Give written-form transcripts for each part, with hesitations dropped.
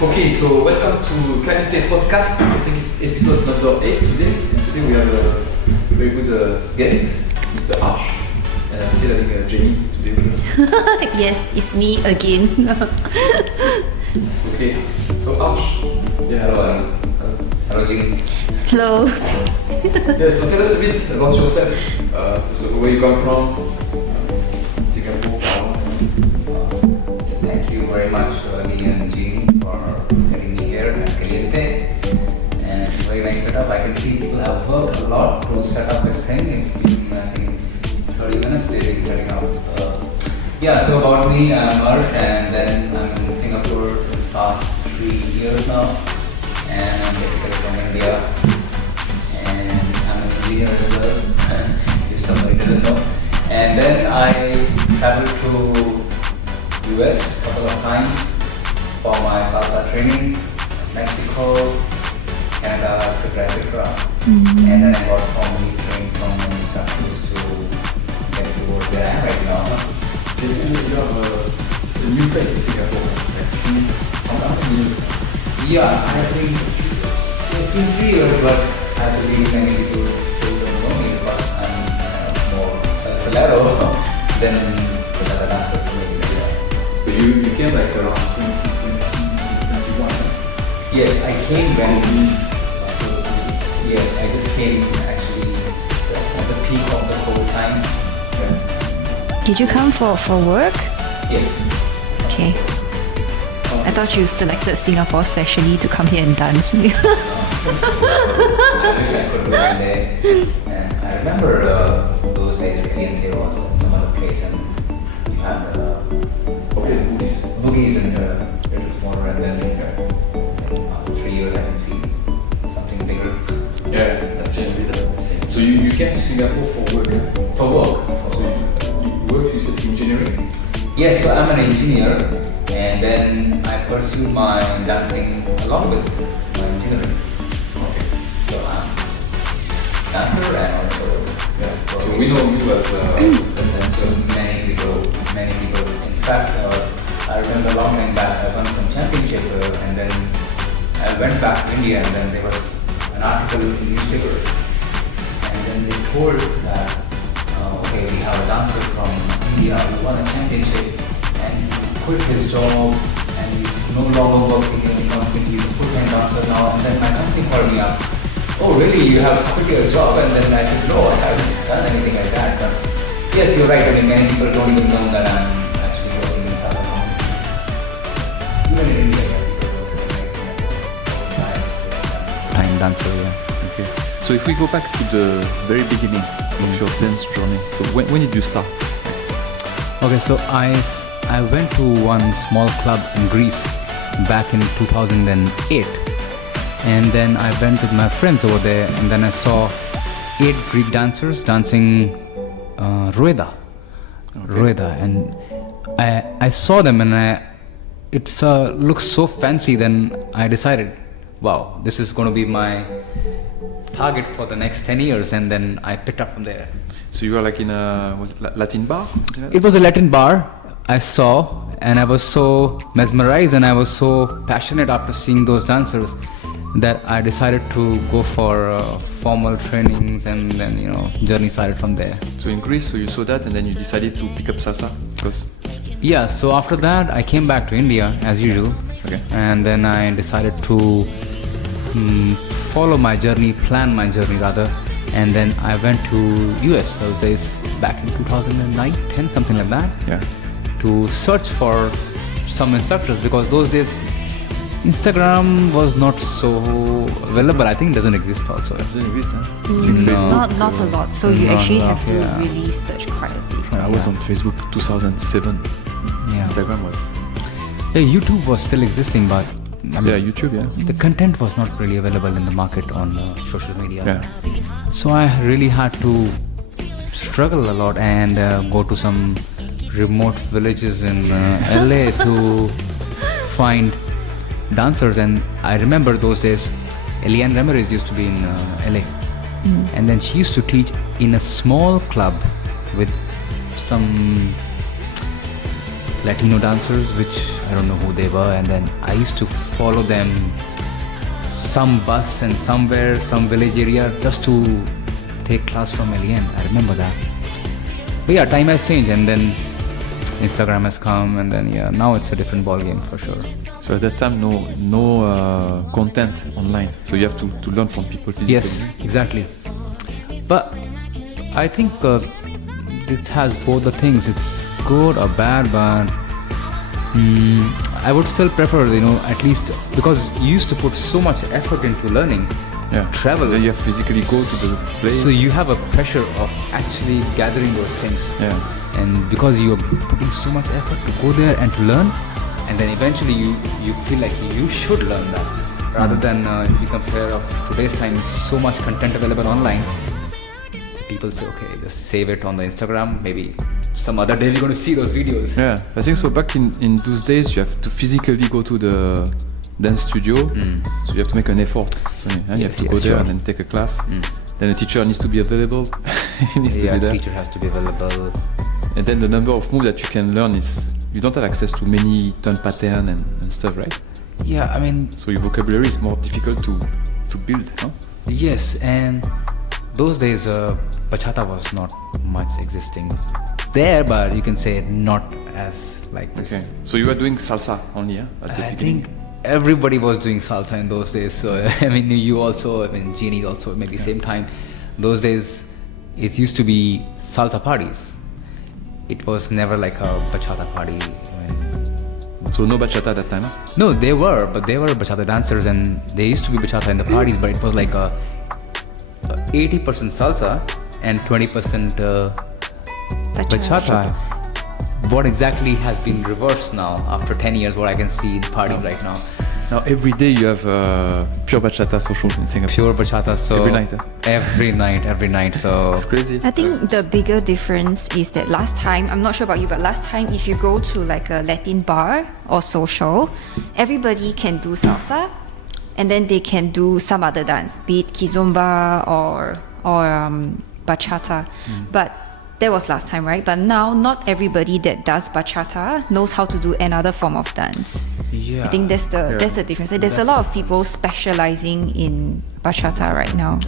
Okay, so welcome to Caliente Podcast. I think it's episode number 8 today. And today we have a very good guest, Mr. Arsh. And I'm still having Jenny today with us. Yes, it's me again. Okay, so Arsh. Yeah, hello. Hello, Jenny. Hello. Yeah, so tell us a bit about yourself. First of all, where you come from, Singapore. Thank you very much, me and Jean, for having me here at Caliente. And it's a very nice setup. I can see people have worked a lot to set up this thing. It's been, I think, 30 minutes they've been setting up. So about me, I'm Arsh, and then I'm in Singapore since past 3 years now. And I'm basically from India. And I'm an engineer as well, if somebody doesn't know. And then I traveled to US a couple of times for my salsa training, Mexico, Canada, etc. And then I got formally trained from instructors to get to where I am right now. Jason, you have a new face in Singapore. How many years? Yeah, I think it's been 3 years, but I believe many people still don't know me because I'm more Salsalero than the other dancers. But you came like around 2021, right? Yes, I came when. Yes, I just came actually just at the peak of the whole time. Yeah. Did you come for work? Yes. Okay. I thought you selected Singapore specially to come here and dance. I wish I could do one day. And I remember those days Caliente was in some other place and you had boogies and it was smaller, and then in 3 years I can see something bigger. Yeah, that's changed a bit. So you came to Singapore for work? For work. So you work, you said engineering? Yes, so I'm an engineer, and then I pursue my dancing along with my engineering. Okay. So I'm a dancer and also So we know you as a dancer. Many people. In fact, I remember a long time back I won some championship, and then I went back to India, and then there was an article in the newspaper, and then they told that okay, we have a dancer from India who won a championship, and he quit his job, and he's no longer working in the company. He's a full-time dancer now. And then my company called me up. Oh, really? You have quit your job? And then I said, no, I haven't done anything like that. But yes, you're right. I mean, many people don't even know that I'm actually working in Salsa Summit. Even in India, people work in Time dancer, yeah. Okay. So if we go back to the very beginning of your dance journey, so when did you start? Okay, so I went to one small club in Greece back in 2008, and then I went with my friends over there, and then I saw 8 Greek dancers dancing rueda, and I saw them, and it looks so fancy. Then I decided, wow, this is going to be my target for the next 10 years, and then I picked up from there. So you were like in a Latin bar? Something like that? It was a Latin bar I saw, and I was so mesmerized and I was so passionate after seeing those dancers that I decided to go for formal trainings, and then journey started from there. So in Greece, so you saw that and then you decided to pick up salsa? Because Yeah, so after that I came back to India as usual. Okay. And then I decided to follow my journey, plan my journey rather, and then I went to US those days back in 2009, 10, something like that. Yeah. To search for some instructors, because those days Instagram was not so available. I think it doesn't exist also. doesn't exist, huh? Not a lot. So you Not actually a lot, have to yeah. really search quite a bit. I was on Facebook 2007. Yeah. Instagram was... Yeah, YouTube was still existing, but I mean, YouTube, yeah. the content was not really available in the market on social media. Yeah. So I really had to struggle a lot and go to some remote villages in LA to find dancers. And I remember those days Alien Ramireez used to be in LA, and then she used to teach in a small club with some Latino dancers, which I don't know who they were, and then I used to follow them some bus and somewhere, some village area, just to take class from Alien. I remember that. But yeah, time has changed, and then Instagram has come, and then yeah, now it's a different ball game for sure. So at that time, no content online. So you have to learn from people physically. Yes, exactly. But I think it has both the things. It's good or bad, but I would still prefer, at least because you used to put so much effort into learning. Yeah. Travel. So you have physically go to the place. So you have a pressure of actually gathering those things. Yeah. And because you are putting so much effort to go there and to learn, and then eventually you feel like you should learn that. Rather than if you compare of today's time, it's so much content available online. So people say, okay, just save it on the Instagram. Maybe some other day we're going to see those videos. Yeah, I think so. Back in those days, you have to physically go to the dance studio. So you have to make an effort. So you have to go there and then take a class. Then the teacher needs to be available. He needs to be there. The teacher has to be available. And then the number of moves that you can learn is, you don't have access to many turn pattern and stuff, right? Yeah, I mean... So your vocabulary is more difficult to build, no? Yes, and those days bachata was not much existing there, but you can say not as like this. Okay. So you were doing salsa only, yeah? I think everybody was doing salsa in those days. So I mean, you also, I mean, Jeannie also, maybe same time. Those days, it used to be salsa parties. It was never like a bachata party. So no bachata at that time? No, they were bachata dancers, and they used to be bachata in the parties, but it was like a 80% salsa and 20% bachata. What exactly has been reversed now after 10 years, what I can see in parties right now? Now every day you have pure bachata social in Singapore. Pure bachata, so every night. Every night. So it's crazy. I think the bigger difference is that last time, I'm not sure about you, but last time if you go to like a Latin bar or social, everybody can do salsa, and then they can do some other dance, be it kizomba or bachata. But that was last time, right? But now, not everybody that does bachata knows how to do another form of dance. yeah, I think that's the difference. There's a lot of people specializing in bachata right now.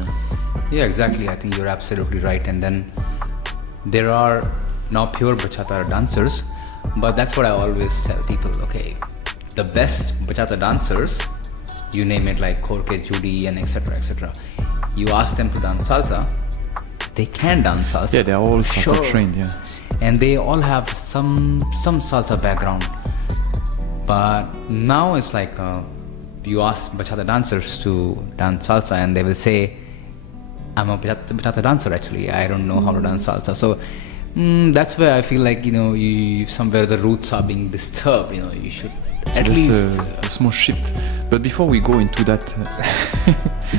Yeah, exactly. I think you're absolutely right. And then there are now pure bachata dancers, but that's what I always tell people. Okay, the best bachata dancers, you name it, like Jorge, Judy, and etc. You ask them to dance salsa, they can dance salsa. Yeah, they're all salsa trained, yeah. And they all have some salsa background. But now it's like you ask bachata dancers to dance salsa, and they will say, I'm a bachata dancer actually, I don't know how to dance salsa. So that's where I feel like, you somewhere the roots are being disturbed. You should at least a small shift. But before we go into that,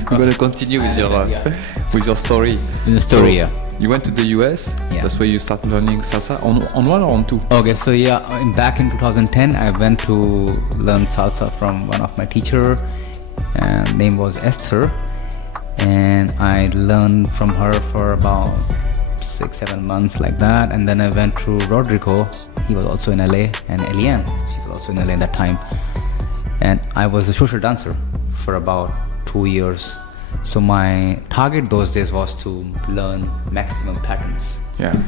we're gonna continue with your story. In the story, yeah. You went to the US. Yeah. That's where you start learning salsa on one or on two. Okay, so yeah, back in 2010, I went to learn salsa from one of my teacher, and name was Esther, and I learned from her for about 6-7 months like that, and then I went to Rodrigo. He was also in LA, and Eliane, she was also in LA at that time, and I was a social dancer for about 2 years. So my target those days was to learn maximum patterns. Yeah.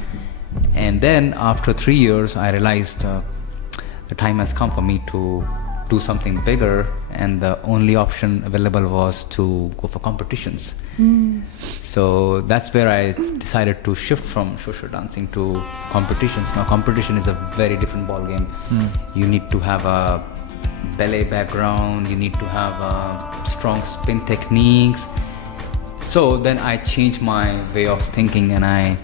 And then after 3 years, I realized the time has come for me to do something bigger, and the only option available was to go for competitions. So that's where I decided to shift from social dancing to competitions. Now competition is a very different ball game. You need to have a ballet background, you need to have strong spin techniques. So then I changed my way of thinking, and I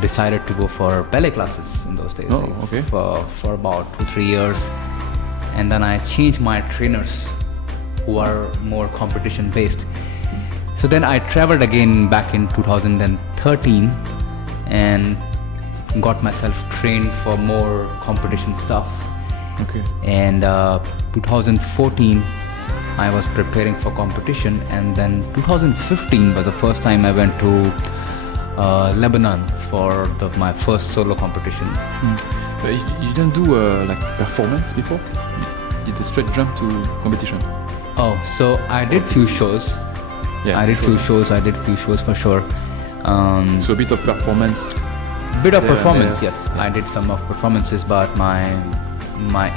decided to go for ballet classes in those days. Oh, okay. For about 2-3 years. And then I changed my trainers who are more competition based. So then I traveled again back in 2013 and got myself trained for more competition stuff. Okay. And 2014 I was preparing for competition, and then 2015 was the first time I went to Lebanon for my first solo competition. But you didn't do like performance before? You did a straight jump to competition? Oh, so I did few shows. Yeah, I did few shows for sure. So a bit of performance. Bit of there, performance, there. yes. I did some of performances, but my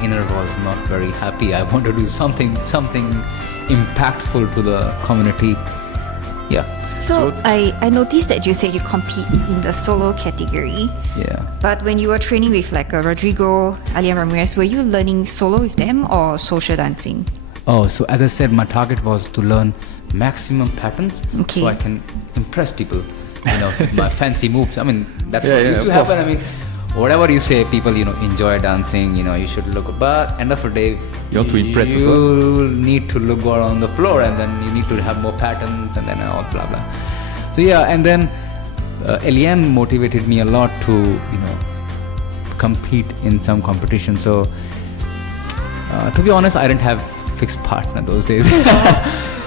inner was not very happy. I want to do something impactful to the community. Yeah. So I noticed that you said you compete in the solo category. Yeah. But when you were training with like Rodrigo, Alien Ramireez, were you learning solo with them or social dancing? Oh, so as I said, my target was to learn maximum patterns Okay. so I can impress people. You know, my fancy moves. I mean, that's Yeah, what yeah, used to of happen. course. I mean, whatever you say, people, enjoy dancing. You should look. But end of the day, You want to impress as well. You need to look around on the floor, and then you need to have more patterns, and then all blah blah. So yeah, and then Alien motivated me a lot to compete in some competition. So to be honest, I didn't have fixed partner those days.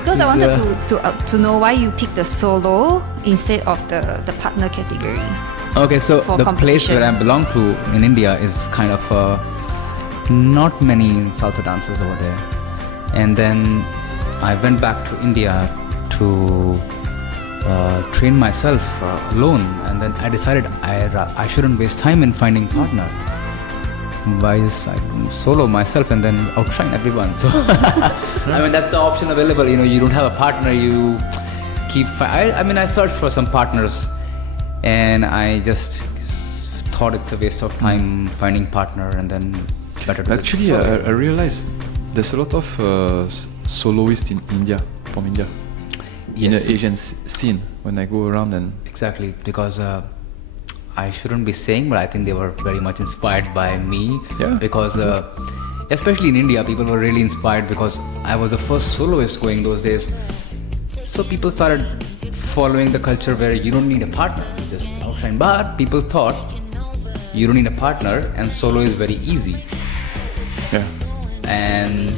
Because I wanted to know why you picked the solo instead of the partner category. Okay, so For the place competition. where I belong to in India is kind of not many salsa dancers over there. And then I went back to India to train myself alone. And then I decided I shouldn't waste time in finding partner. I can solo myself and then outshine everyone. So I mean, that's the option available. You don't have a partner. You keep. I searched for some partners, and I just thought it's a waste of time finding partner, and then better to Actually, solo. I realized there's a lot of soloists in India, from India, in Yes. the Asian scene. When I go around and Exactly, because I shouldn't be saying, but I think they were very much inspired by me. Yeah, Because especially in India, people were really inspired because I was the first soloist going those days. So people started following the culture where you don't need a partner, you just outshine. But people thought you don't need a partner and solo is very easy. yeah, And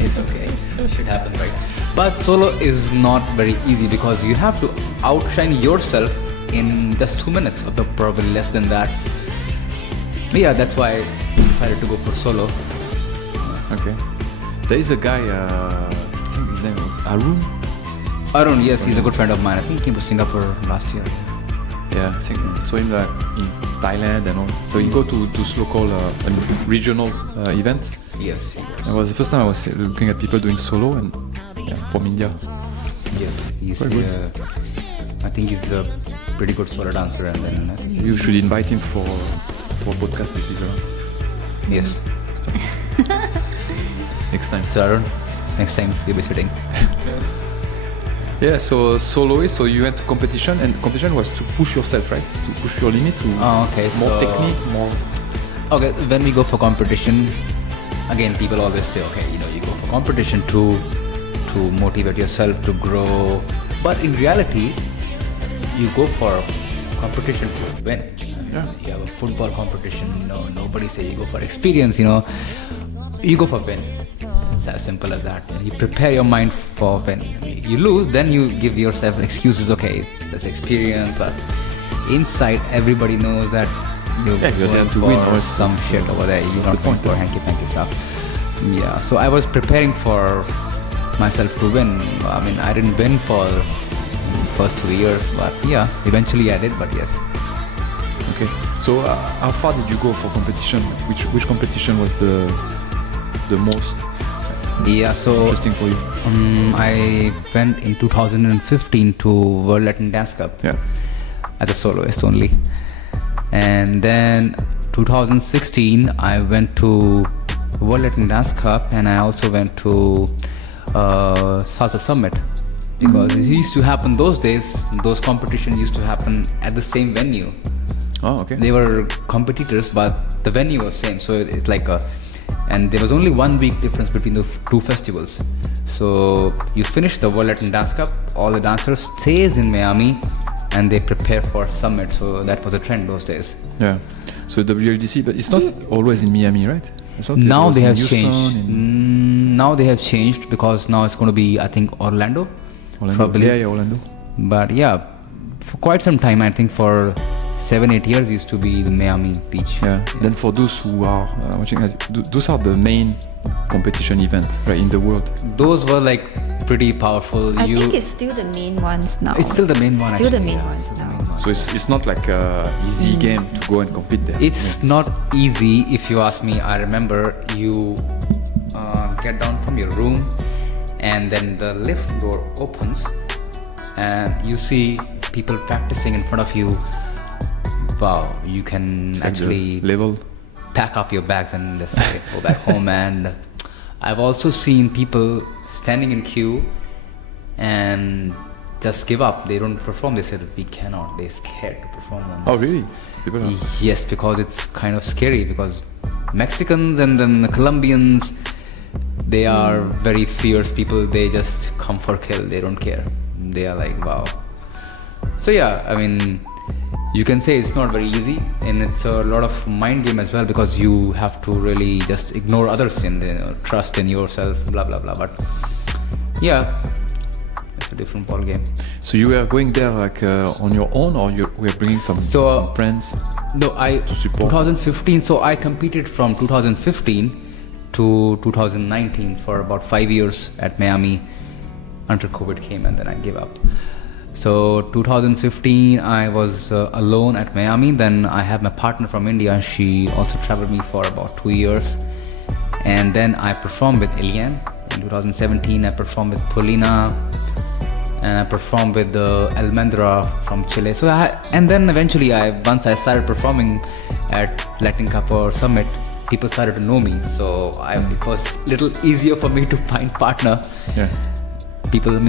it's okay, shit happens, right? But solo is not very easy because you have to outshine yourself in just 2 minutes, or probably less than that. But yeah, that's why I decided to go for solo. okay. There is a guy, I think his name was Arun, yes, he's a good friend of mine. I think he came to Singapore last year. Yeah, I think I saw him in Thailand and all. So he go to those local regional events. Yes, It was the first time I was looking at people doing solo and from India. yes, he's. Very good. I think he's a pretty good solo dancer, and then I think You should invite him for a podcast if he's around. yes. Next time. So Arun, next time you'll be sitting. Yeah, so soloist, so you went to competition, and competition was to push yourself, right? To push your limit to Okay, more so technique, more. Okay, when we go for competition, again, people always say, okay, you go for competition to motivate yourself to grow. But in reality, you go for competition to win. Yeah. You have a football competition, nobody say you go for experience, you go for win. It's as simple as that. You prepare your mind for when you lose, then you give yourself excuses. Okay, it's just experience, but inside everybody knows that you're Yeah, you're there going to for win, or else some shit over there. You're what's not the going point? for hanky-panky stuff. Yeah, so I was preparing for myself to win. I mean, I didn't win for the first 2 years, but yeah, eventually I did. But yes. Okay. So how far did you go for competition? Which competition was the most Yeah, so interesting for you? I went in 2015 to World Latin Dance Cup. Yeah. As a soloist only. And then 2016 I went to World Latin Dance Cup, and I also went to Salsa Summit, because it used to happen those days. Those competitions used to happen at the same venue. Oh, okay. They were competitors, but the venue was same. So it's like and there was only 1 week difference between the two festivals. So you finish the World Latin Dance Cup, all the dancers stays in Miami, and they prepare for Summit. So that was a trend those days. Yeah. So WLDC, but it's not always in Miami, right? I thought it Now was they in have Houston, changed. Now they have changed, because now it's going to be, I think, Orlando. Orlando. Probably. Yeah, Orlando. But yeah, for quite some time, I think for 7-8 years used to be the Miami beach. Yeah. Then for those who are watching, those are the main competition events right in the world. Those were like pretty powerful. I think it's still the main ones now. It's still the main one. Still the actually, main yeah. ones now. So it's not like a easy game to go and compete there. It's not easy if you ask me. I remember you get down from your room and then the lift door opens and you see people practicing in front of you. Wow, you can It's like actually the level. pack up your bags and just say, go back home. And I've also seen people standing in queue and just give up. They don't perform. They said we cannot. They're scared to perform on Oh this. really? People are... Yes, because it's kind of scary, because Mexicans and then the Colombians, they are very fierce people. They just come for kill. They don't care. They are like, wow. So yeah, I mean, you can say it's not very easy, and it's a lot of mind game as well, because you have to really just ignore others and trust in yourself, blah blah blah. But yeah, it's a different ball game. So you were going there like on your own, or you were bringing some friends? No, to support. 2015. So I competed from 2015 to 2019 for about 5 years at Miami until COVID came, and then I gave up. So 2015 I was alone at Miami. Then I have my partner from India. She also traveled me for about 2 years, and then I performed with Alien. In 2017 I performed with Polina, and I performed with Almendra from Chile. So and then eventually once I started performing at Latin Cup or Summit, people started to know me. So it was a little easier for me to find partner. Yeah.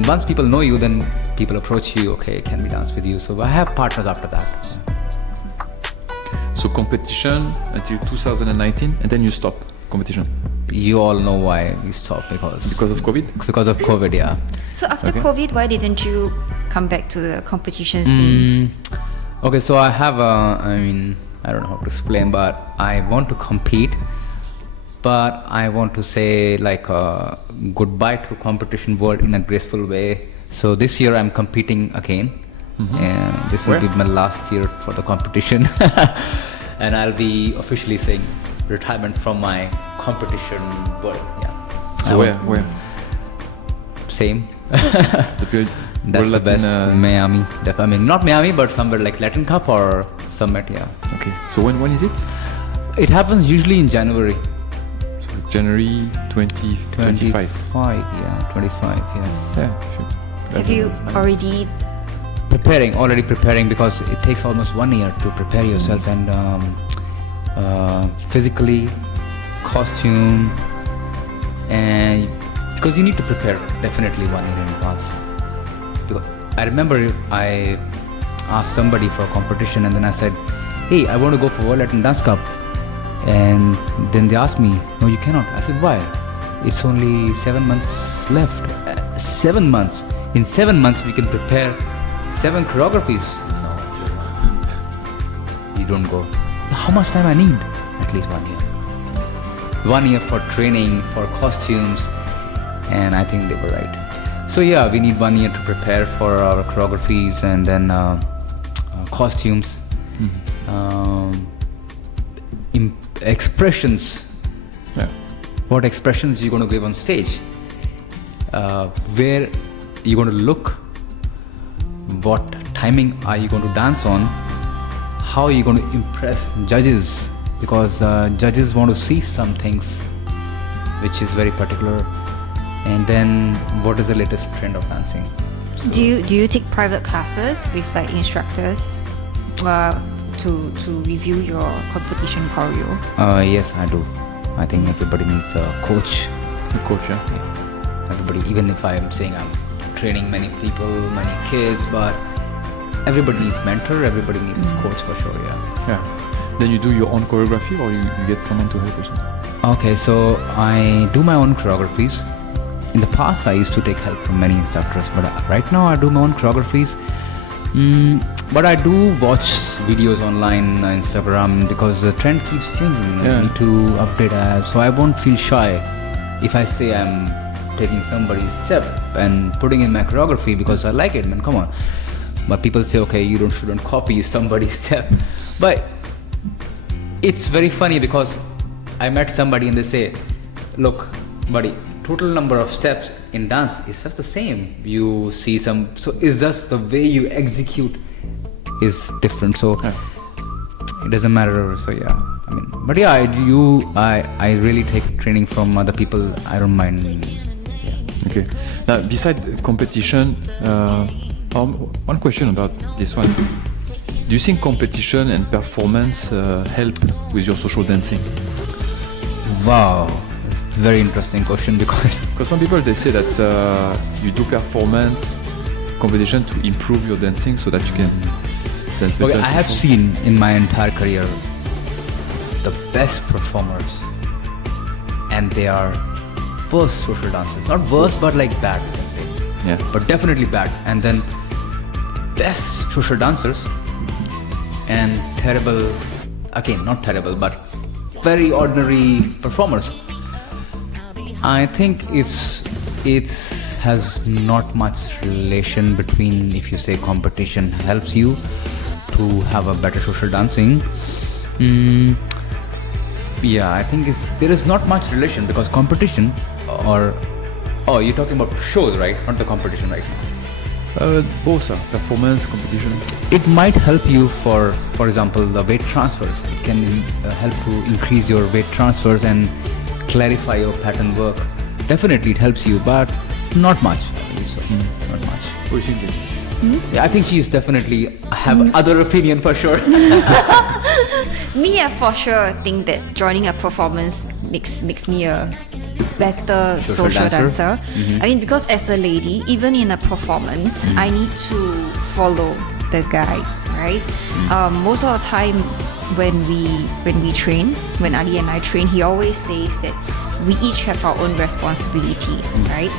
Once people know you, then people approach you, okay, can we dance with you? So I have partners after that. So competition until 2019, and then you stop competition You all know why we stopped, because of COVID. Because of COVID, yeah. So after Okay. COVID, why didn't you come back to the competition scene? Okay, so I have I don't know how to explain, but I want to compete, but I want to say like goodbye to competition world in a graceful way. So this year I'm competing again, and this will Where? be my last year for the competition. And I'll be officially saying retirement from my competition world. Yeah. So where? Same. The period. That's the best. Miami. Miami. Not Miami, but somewhere like Latin Cup or Summit. Yeah. Okay. So when is it? It happens usually in January. So January 2025. 25. Yeah, 25. Yes. Yeah. Sure. Have you already? Already preparing, because it takes almost 1 year to prepare yourself, and physically, costume, and because you need to prepare definitely 1 year in advance. Because I remember I asked somebody for a competition, and then I said, hey, I want to go for World Latin Dance Cup, and then they asked me, no, you cannot. I said, why? It's only 7 months left. 7 months. In 7 months we can prepare 7 choreographies. No, you don't go. How much time I need? At least 1 year. 1 year for training, for costumes, and I think they were right. So yeah, we need 1 year to prepare for our choreographies, and then costumes, expressions. Yeah. What expressions you're going to give on stage? Where you're going to look? What timing are you going to dance on? How are you going to impress judges? Because judges want to see some things which is very particular. And then what is the latest trend of dancing? So Do you take private classes with like instructors to review your competition choreo? yes, I do. I think everybody needs a coach. The coach, yeah. Everybody, even if I'm saying I'm training many people, many kids, but everybody needs mentor, everybody needs coach for sure, yeah. Yeah. Then you do your own choreography, or you get someone to help you? Okay, so I do my own choreographies. In the past, I used to take help from many instructors, but right now I do my own choreographies. But I do watch videos online, Instagram, because the trend keeps changing. Yeah. I need to update apps, so I won't feel shy if I say I'm taking somebody's step and putting in my choreography because I like it, man, come on. but people say, okay, you shouldn't copy somebody's step. But it's very funny because I met somebody and they say, look, buddy, total number of steps in dance is just the same. You see so it's just the way you execute is different. So it doesn't matter. So yeah, I mean, but yeah, I really take training from other people. I don't mind. Yeah. Okay. Now, besides competition, one question about this one. Do you think competition and performance help with your social dancing? Wow, very interesting question because some people they say that you do performance competition to improve your dancing so that you can dance better. Okay, I have seen in my entire career the best performers, and they are worst social dancers. Not worst, but like bad. Yeah. But definitely bad. And then best social dancers and terrible, again, not terrible, but very ordinary performers. I think it has not much relation between, if you say competition helps you to have a better social dancing. Yeah, I think there is not much relation because competition you're talking about shows, right? Not the competition right now. Both performance, competition. It might help you for example, the weight transfers. It can help to increase your weight transfers and clarify your pattern work. Definitely it helps you, but not much. Not much. What do you think then? Yeah, I think she's definitely have other opinion for sure. Me, I for sure think that joining a performance makes me a better social dancer. I mean, because as a lady, even in a performance, I need to follow the guide, right? Most of the time when we train, when Ali and I train, he always says that we each have our own responsibilities, right?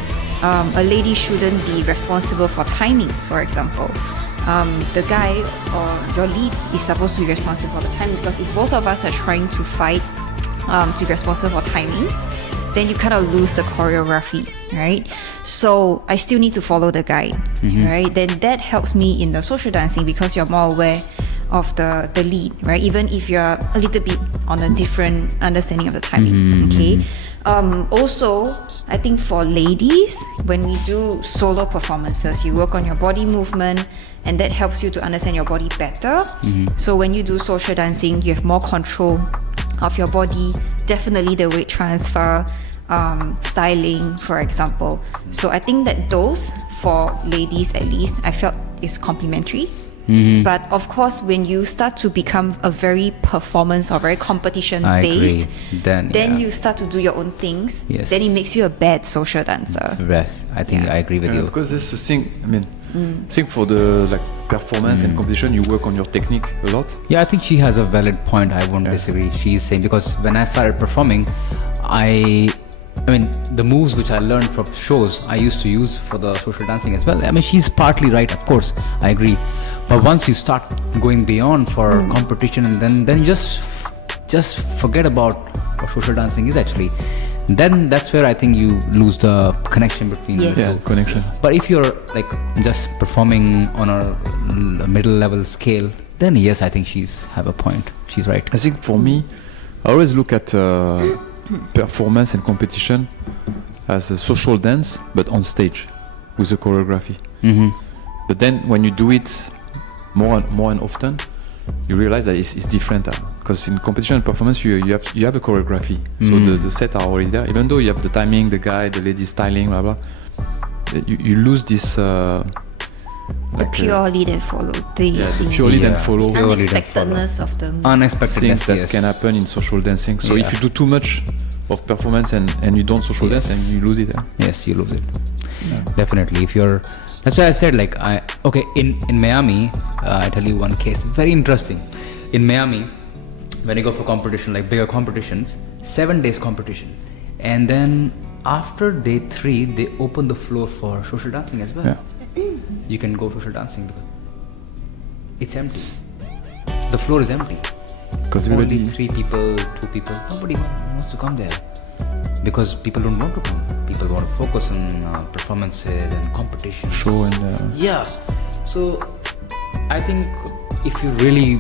A lady shouldn't be responsible for timing, for example. The guy or your lead is supposed to be responsible for the timing, because if both of us are trying to fight to be responsible for timing, then you kind of lose the choreography, right? So I still need to follow the guide, right? Then that helps me in the social dancing because you're more aware of the lead, right? Even if you're a little bit on a different understanding of the timing, okay? Also, I think for ladies, when we do solo performances, you work on your body movement, and that helps you to understand your body better. So when you do social dancing, you have more control of your body, definitely the weight transfer, styling, for example. So I think that those, for ladies at least, I felt is complementary. But of course, when you start to become a very performance or very competition based, then you start to do your own things. Yes. Then it makes you a bad social dancer. Yes, I think I agree with you. Because there's a thing, I mean, think for the performance and competition, you work on your technique a lot. Yeah, I think she has a valid point. I won't disagree. She's saying, because when I started performing, I mean, the moves which I learned from shows, I used to use for the social dancing as well. I mean, she's partly right, of course, I agree. But once you start going beyond for competition, and then you just forget about what social dancing is actually. Then that's where I think you lose the connection between the two. Connection. But if you're like just performing on a middle level scale, then yes, I think she's have a point. She's right. I think for me, I always look at performance and competition as a social dance, but on stage with a choreography. But then when you do it more and often, you realize that it's different. Because in competition and performance, you have a choreography. So the set are already there. Even though you have the timing, the guide, the lady styling, blah blah. You lose this. The pure lead and follow. The pure lead and follow. Unexpectedness of the Unexpectedness things that can happen in social dancing. So if you do too much of performance and you don't social dance, and you lose it. Yes, you lose it. Definitely. That's why I said in Miami, I tell you one case, very interesting. In Miami, when you go for competition, like bigger competitions, 7 days competition, and then after day 3, they open the floor for social dancing as well. You can go social dancing because it's empty. The floor is empty. Because only 3 people, 2 people, nobody wants to come there. Because people don't want to come. People want to focus on performances and competition. Show and... Yeah. So I think if you really,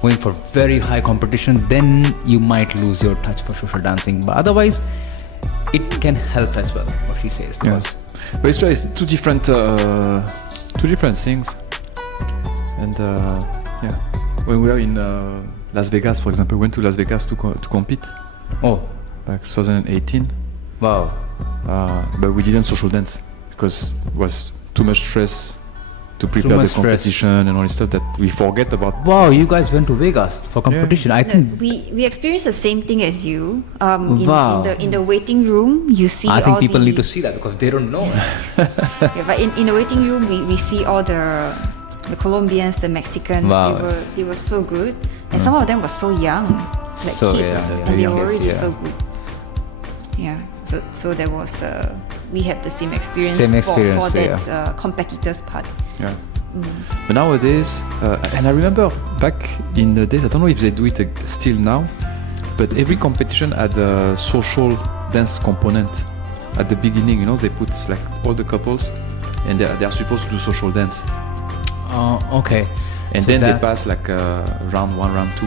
going for very high competition, then you might lose your touch for social dancing. But otherwise, it can help as well. What she says, because but it's true. It's two different things. And when we were in Las Vegas, for example, we went to Las Vegas to compete. Oh, Back 2018. wow. But we didn't social dance because it was too much stress to prepare the competition and all this stuff that we forget about. Wow, you guys went to Vegas for competition. I think We experienced the same thing as you. Wow. In the waiting room, you see I think all people the, need to see that because they don't know. Yeah, but in the waiting room, we see all the Colombians, the Mexicans. Wow. They were so good, and some of them were so young, like So, kids, yeah, and they young were kids, already yeah. so good. Yeah. So there was we have the same experience, Same for experience, that competitors part. Yeah. But nowadays, and I remember back in the days, I don't know if they do it still now, but every competition had a social dance component at the beginning. You know, they put like all the couples, and they are supposed to do social dance, Okay. and So then they that- pass like round 1, round 2.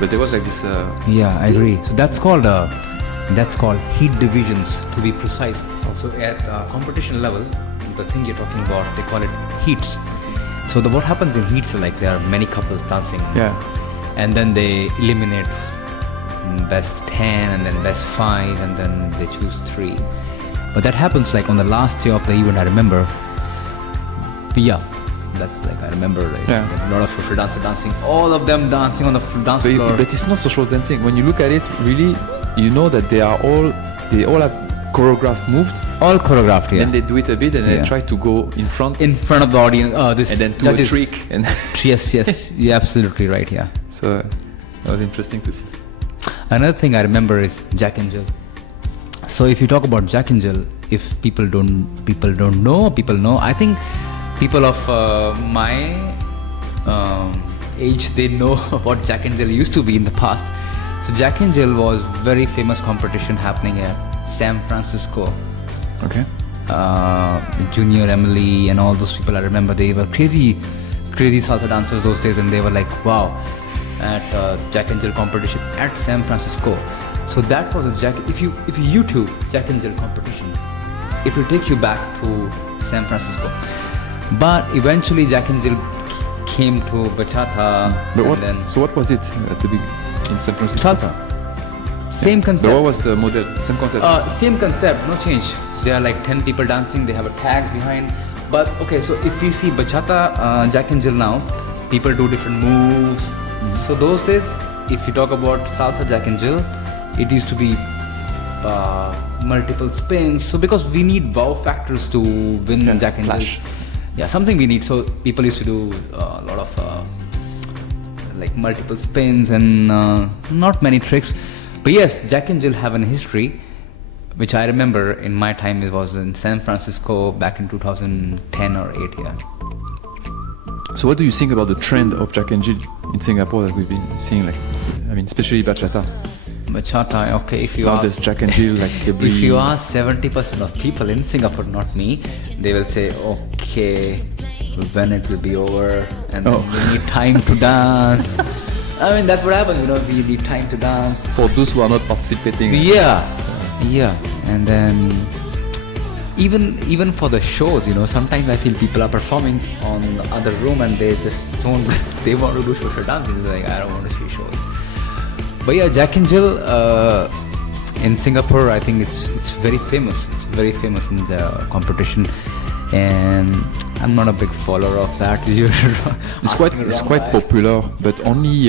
But there was like this. Yeah, I agree. So that's called heat divisions, to be precise. Also at competition level, the thing you're talking about, they call it heats. So what happens in heats are like there are many couples dancing. Yeah. And then they eliminate best 10 and then best 5 and then they choose 3. But that happens like on the last day of the event, I remember. But yeah, that's like I remember like Yeah. a lot of social dancers dancing, all of them dancing on the dance floor. But it's not social dancing. When you look at it, really, you know that they all have choreographed moved. All choreographed, yeah. Then they do it a bit and Yeah. then try to go in front. In front of the audience. Oh, this and then do a judges- trick. And Yes, you're absolutely right, yeah. so that was interesting to see. Another thing I remember is Jack and Jill. So if you talk about Jack and Jill, if people don't know, people know. I think people of my age, they know what Jack and Jill used to be in the past. So Jack and Jill was very famous competition happening at San Francisco. Okay. Junior, Emily, and all those people, I remember they were crazy salsa dancers those days, and they were like, wow, at Jack and Jill competition at San Francisco. So that was a Jack. If you YouTube Jack and Jill competition, it will take you back to San Francisco. But eventually Jack and Jill came to bachata. But and then so what was it at the beginning in San Francisco? salsa. Same But concept. what was the model? Same concept. Same concept, no change. There are like 10 people dancing, they have a tag behind. But okay, so if we see bachata, Jack and Jill now, people do different moves. So those days, if you talk about salsa Jack and Jill, it used to be multiple spins. So because we need wow factors to win Yeah, Jack and flash. Jill. Yeah, something we need. So people used to do a lot of like multiple spins and not many tricks. But yes, Jack and Jill have a history, which I remember in my time. It was in San Francisco back in 2010 or 8. Yeah. So what do you think about the trend of Jack and Jill in Singapore that we've been seeing, like, I mean, especially bachata? Bachata. Okay, if you Now ask, there's Jack and Jill, like every. if you ask 70% of people in Singapore, not me, they will say, okay, when it will be over, and then we need time to dance. I mean, that's what happens, we need time to dance. For those who are not participating. Yeah, and then even for the shows, sometimes I feel people are performing on the other room and they just don't. They want to do social dancing. They're like, I don't want to see shows. But yeah, Jack and Jill in Singapore, I think it's very famous. It's very famous in the competition, and I'm not a big follower of that. It's quite popular, but only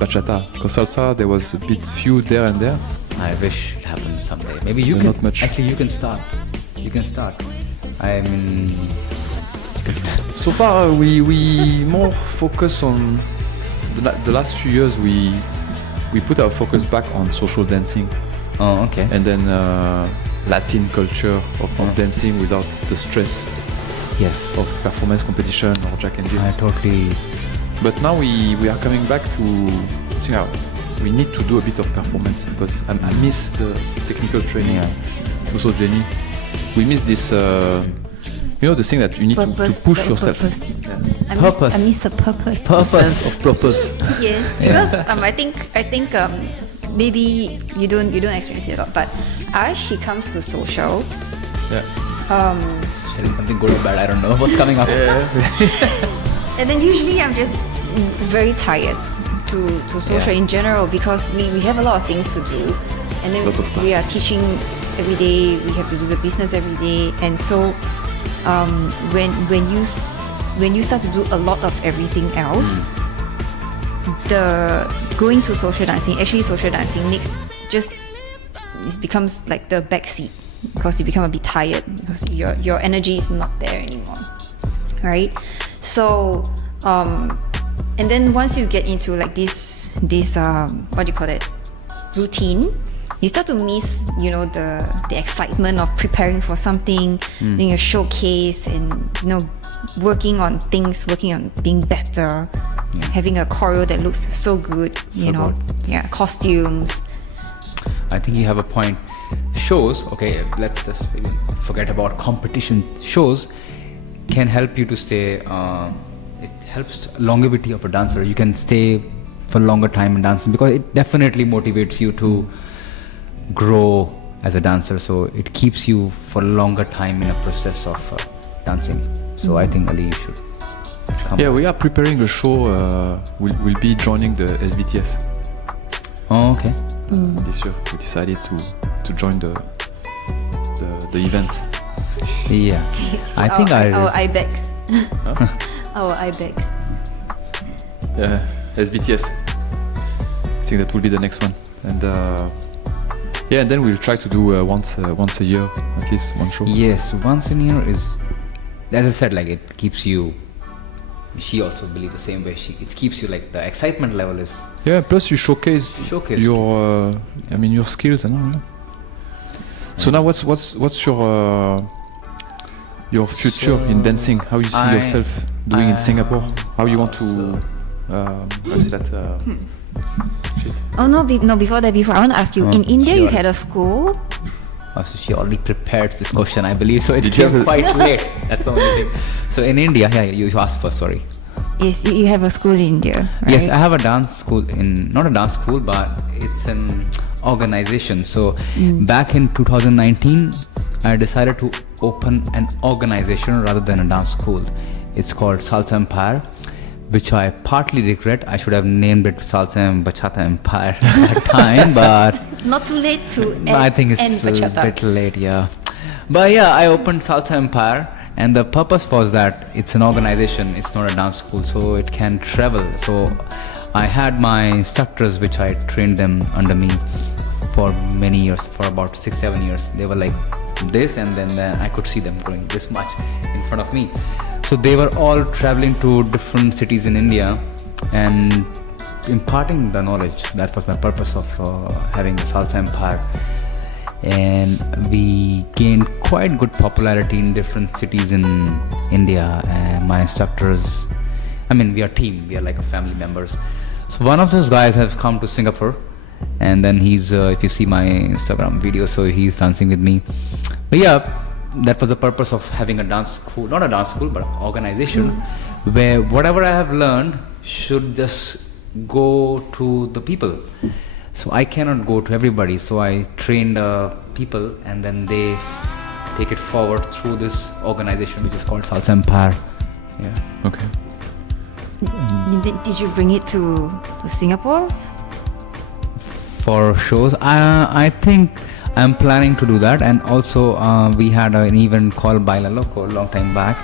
bachata. Because salsa, there was a bit few there and there. I wish it happened someday. Maybe you So can. not much. Actually, you can start. I mean, So far, we more focus on the last few years. We put our focus back on social dancing, oh, okay. and then Latin culture of dancing without the stress Yes. of performance competition or Jack and Jill. I totally. But now we are coming back to see how we need to do a bit of performance because I miss the technical training. Also Jenny, we miss this You know the thing that you need to push yourself. Purpose. Yeah. Purpose. I miss the purpose. Sense of purpose. Yes, because I think maybe you don't experience it a lot, but Arsh, he comes to social. Yeah. Sharing something good or bad, I don't know what's coming up. And then usually I'm just very tired to social in general because we have a lot of things to do, and then Lot of we are tasks. teaching every day. We have to do the business every day, and so when you start to do a lot of everything else, the going to social dancing it becomes like the backseat because you become a bit tired because your energy is not there anymore, right? So and then once you get into like this what do you call it, routine, you start to miss, the excitement of preparing for something, doing a showcase, and working on being better, having a choreo that looks so good, good. Costumes. I think you have a point. Shows, okay, let's just even forget about competition. Shows can help you to stay, it helps longevity of a dancer. You can stay for longer time in dancing because it definitely motivates you to grow as a dancer. So it keeps you for longer time in a process of dancing. So I think Ali, you should come. Yeah, we are preparing a show. We'll be joining the SBTS. Oh, okay. This year. We decided to join the event. Yeah. I think our ibex. Huh? Our ibex. Yeah, SBTS. I think that will be the next one. And and then we'll try to do once a year, at least one show. Yes, once in a year is, as I said, like it keeps you. She also believes the same way. It keeps you like the excitement level is. Yeah, plus you showcase your your skills and all. Yeah. So now what's your future in dancing? How you see yourself doing in Singapore? How you want to how is that? Shit. Oh no! Before I want to ask you. In India, you sure. had a school. Oh, so she already prepared this question, I believe. So it Did you came have a- quite late. That's the only thing. So in India, you asked first. Sorry. Yes, you have a school in India, right? Yes, I have a dance school not a dance school, but it's an organization. So back in 2019, I decided to open an organization rather than a dance school. It's called Salsa Empire, which I partly regret. I should have named it Salsa and Bachata Empire at that time, but Not too late to end. I think it's end a bachata. bit late, yeah. But yeah, I opened Salsa Empire, and the purpose was that it's an organization, it's not a dance school, so it can travel. So I had my instructors, which I trained them under me for many years, for about 6-7 years. They were like this, and then I could see them growing this much in front of me. So they were all traveling to different cities in India and imparting the knowledge. That was my purpose of having the Salsa Empire. And we gained quite good popularity in different cities in India. And my instructors, we are a team, we are like a family members. So one of those guys has come to Singapore, and then he's, if you see my Instagram video, so he's dancing with me. But yeah, that was the purpose of having a dance school, not a dance school, but an organization where whatever I have learned should just go to the people. So I cannot go to everybody, so I trained people, and then they take it forward through this organization which is called Salsa Empire. Yeah. Okay. Did you bring it to Singapore? For shows, I think I'm planning to do that. And also we had an event called Baila Loco a long time back,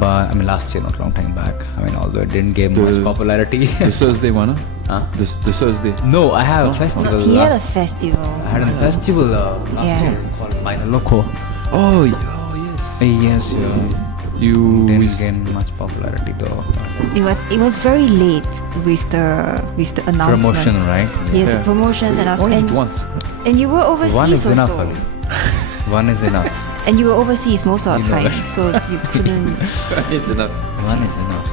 but last year, not long time back. Although it didn't get much popularity. The Thursday one, Huh? The Thursday. No, I have a festival. He had a festival. I had a festival last Yeah. year called Baila Loco. Oh yes. Yes, You didn't gain much popularity though. It was very late with the announcement. Promotion, right? Yes, Yeah. the promotions and Only and, once. and you were overseas One is enough. also. One is enough. And you were overseas most of the You know time, that. so you couldn't. It's enough. One is enough.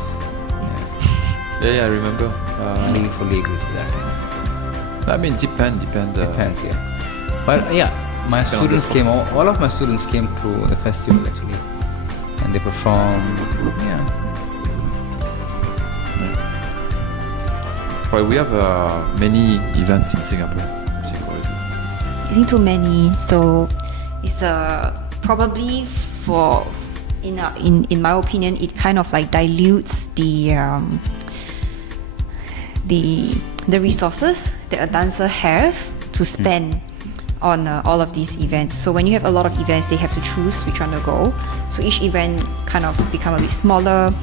Yeah, I remember. Ali fully agrees with that. Depend. Depends, yeah. But yeah, my students came. All of my students came to the festival actually. they perform. Yeah. Well, we have many events in Singapore. Getting too many, so it's probably for in my opinion, it kind of like dilutes the resources that a dancer have to spend on all of these events. So when you have a lot of events, they have to choose which one to go. So each event kind of become a bit smaller,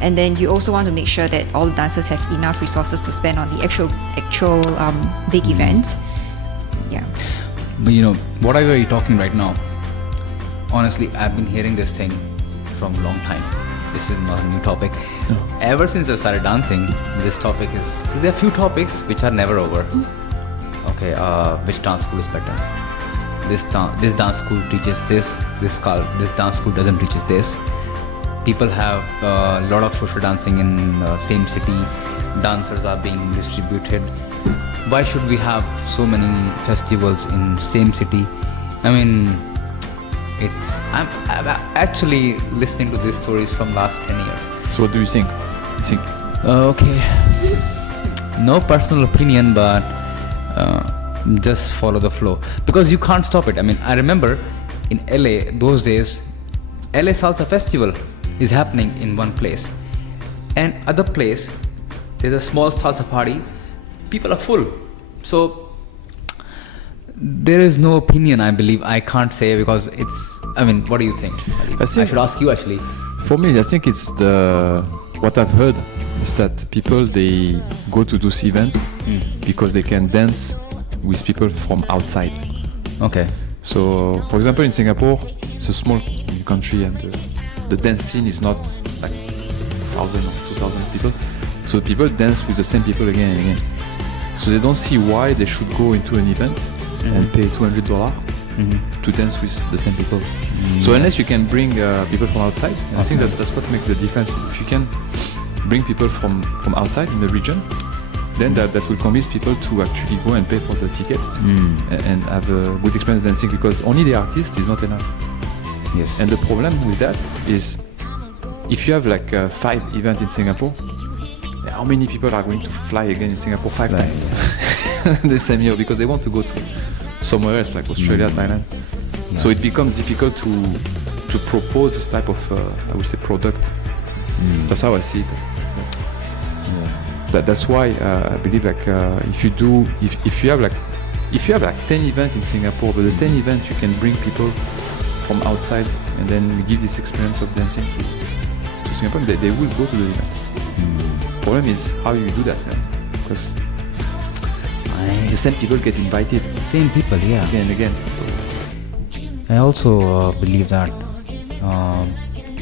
and then you also want to make sure that all the dancers have enough resources to spend on the actual big events. Yeah. But whatever you're talking right now, honestly, I've been hearing this thing from a long time. This is not a new topic. No. Ever since I started dancing, this topic is... So there are few topics which are never over. Okay, which dance school is better? This dance school teaches this. This dance school doesn't teach this. People have a lot of social dancing in same city. Dancers are being distributed. Why should we have so many festivals in same city? I mean, I'm actually listening to these stories from last 10 years. So what do you think? Okay. No personal opinion, but just follow the flow. Because you can't stop it. I mean, I remember in LA, those days, LA Salsa Festival is happening in one place. And other place, there's a small salsa party. People are full. So there is no opinion, I believe. I can't say because it's... I mean, what do you think? I should ask you actually. For me, I think it's what I've heard is that people, they go to this event because they can dance with people from outside. Okay. So, for example, in Singapore, it's a small country and the dance scene is not like 1,000 or 2,000 people. So people dance with the same people again and again. So they don't see why they should go into an event and pay $200 to dance with the same people. So unless you can bring people from outside, and I think that's what makes the difference. If you can bring people from outside in the region, then that will convince people to actually go and pay for the ticket and have a good experience dancing, because only the artist is not enough. Yes. And the problem with that is if you have like 5 events in Singapore, how many people are going to fly again in Singapore 5 times the same year because they want to go to somewhere else like Australia, Thailand. Yeah. So it becomes difficult to propose this type of I would say product. That's how I see it. That's why I believe like if you have like 10 events in Singapore, but the 10 events you can bring people from outside and then give this experience of dancing to Singapore, they will go to the event. Problem is how you do that, because the same people get invited. Same people, yeah. Again and again. So I also believe that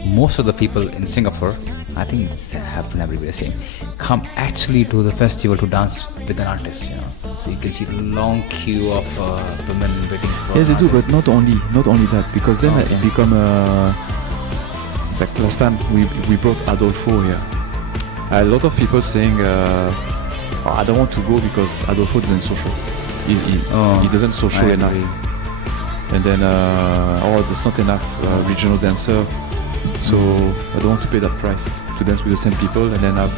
most of the people in Singapore, I think it's happened everywhere the same, come actually to the festival to dance with an artist, So you can see the long queue of women waiting for. Yes, they do, but not only that, because then it become like last time we brought Adolfo here. A lot of people saying, I don't want to go because Adolfo doesn't social. He doesn't social enough. And then, there's not enough regional dancer, so I don't want to pay that price to dance with the same people and then have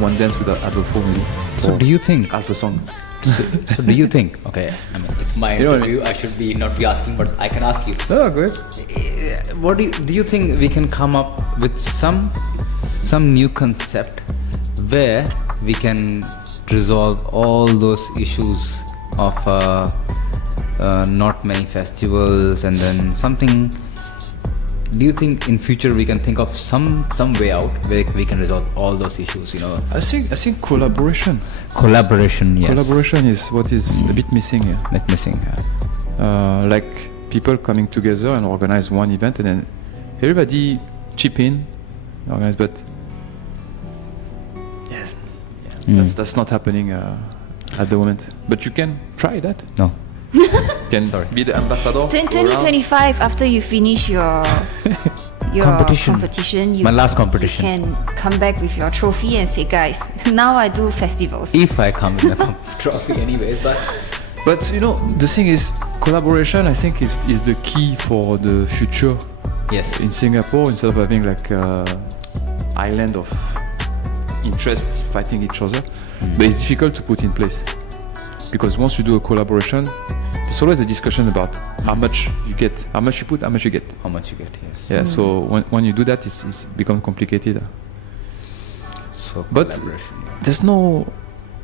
one dance with Adolfo maybe. So do you think? Half a song. So do you think? Okay, I mean it's my interview. I should not be asking, but I can ask you. Oh, go ahead. What do you think we can come up with some new concept where we can resolve all those issues of not many festivals, and then something? Do you think in future we can think of some way out where we can resolve all those issues? I think collaboration. Collaboration, yes. Collaboration is what is a bit missing here. It's missing. Like people coming together and organize one event, and then everybody chip in, organize. But yes, that's not happening at the moment. But you can try that. No. Can be the ambassador. 2025, after you finish your competition, my last competition, you can come back with your trophy and say, guys, now I do festivals. If I come with a trophy anyways, but the thing is, collaboration I think is the key for the future Yes. In Singapore, instead of having like island of interest fighting each other, but it's difficult to put in place because once you do a collaboration, there's always a discussion about how much you get, how much you put, how much you get. How much you get, yes. Yeah. So when you do that, it's become complicated. So But collaboration, yeah.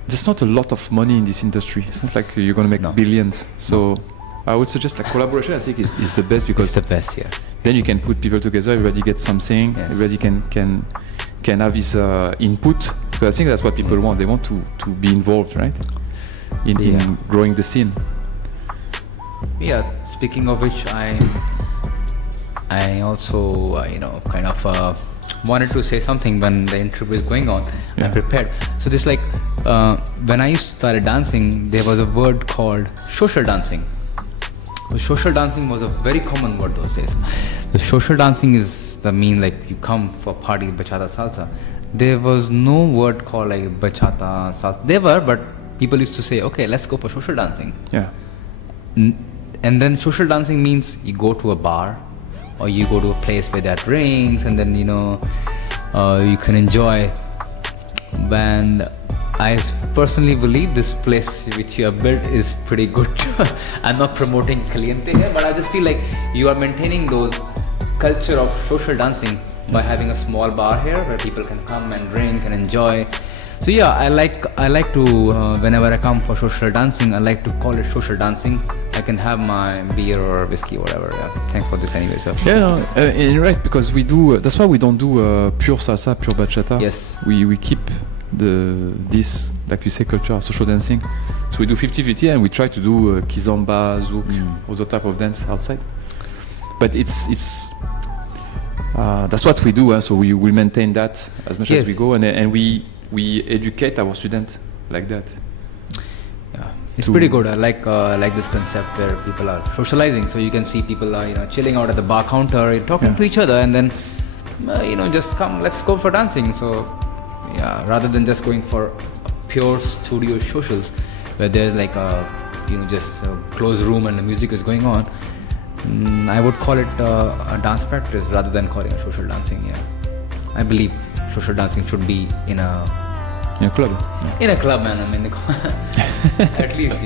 there's not a lot of money in this industry. It's not like you're gonna make billions. So I would suggest like collaboration. I think is the best because It's the best, yeah. then you can put people together. Everybody gets something. Yes. Everybody can have his input. Because I think that's what people want. They want to be involved, right? In growing the scene. Yeah. Speaking of which, I also kind of wanted to say something when the interview is going on. Yeah. I'm prepared. So this like when I started dancing, there was a word called social dancing. So social dancing was a very common word those days. The social dancing is the mean like you come for party bachata salsa. There was no word called like bachata salsa. There were, but people used to say, okay, let's go for social dancing. Yeah. And then social dancing means you go to a bar or you go to a place where there are drinks and then you can enjoy. And I personally believe this place which you have built is pretty good. I'm not promoting Caliente here, but I just feel like you are maintaining those culture of social dancing by having a small bar here where people can come and drink and enjoy. So yeah, I like to whenever I come for social dancing, I like to call it social dancing. I can have my beer or whiskey or whatever. Yeah. Thanks for this anyway, sir. Yeah, no, and you're right because we do. That's why we don't do pure salsa, pure bachata. Yes. We keep this like you say culture, social dancing. So we do 50-50 and we try to do kizomba, zouk, other type of dance outside. But it's that's what we do. So we will maintain that as much as we go, and we educate our students like that. Yeah, it's pretty good. I like this concept where people are socializing. So you can see people are chilling out at the bar counter, talking to each other, and then just come, let's go for dancing. So yeah, rather than just going for pure studio socials where there's like just a closed room and the music is going on. I would call it a dance practice rather than calling it social dancing. Yeah, I believe social dancing should be in a club. In a club, man. I mean, at least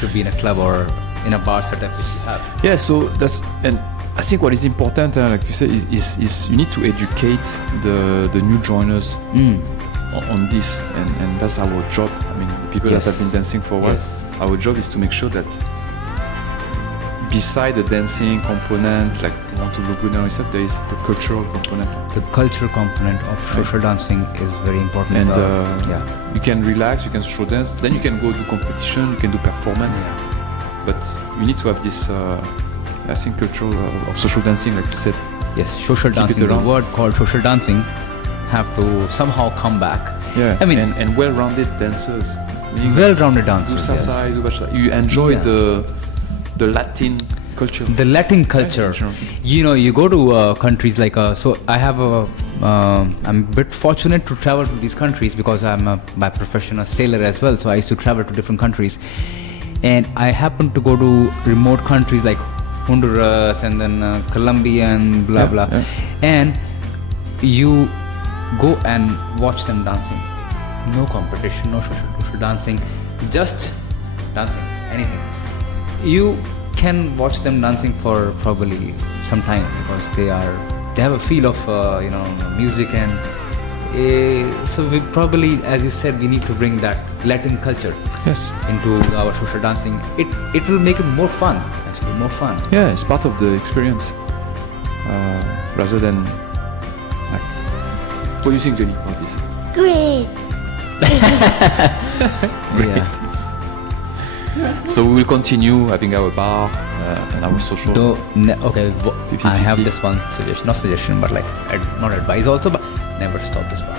should be in a club or in a bar setup which you have. Yeah, so and I think what is important, like you said, is you need to educate the new joiners on this, and that's our job. I mean, the people that have been dancing for a while, our job is to make sure that beside the dancing component, like you want to look good and stuff, there is the cultural component. The cultural component of social dancing is very important. And you can relax, you can show dance, then you can go do competition, you can do performance. Yeah. But you need to have this, I think, cultural of social dancing, like you said. Yes, social dancing. The word called social dancing have to somehow come back. Yeah, I mean, and well-rounded dancers. Well-rounded dancers. Do salsa, do bachata. You enjoy the Latin culture. The Latin culture. You go to countries like so I have I'm a bit fortunate to travel to these countries because I'm by profession a sailor as well. So I used to travel to different countries, and I happened to go to remote countries like Honduras and then Colombia and blah blah. Yeah. And you go and watch them dancing. No competition, no social dancing, just dancing, anything. You can watch them dancing for probably some time because they have a feel of music, and so we probably, as you said, we need to bring that Latin culture into our social dancing. It will make it more fun, actually, more fun. Yeah, it's part of the experience rather than like. What do you think, Jenny, about this? Great. Great. So we will continue having our bar and our social. I have this one suggestion, not suggestion, but like not advice also, but never stop this bar.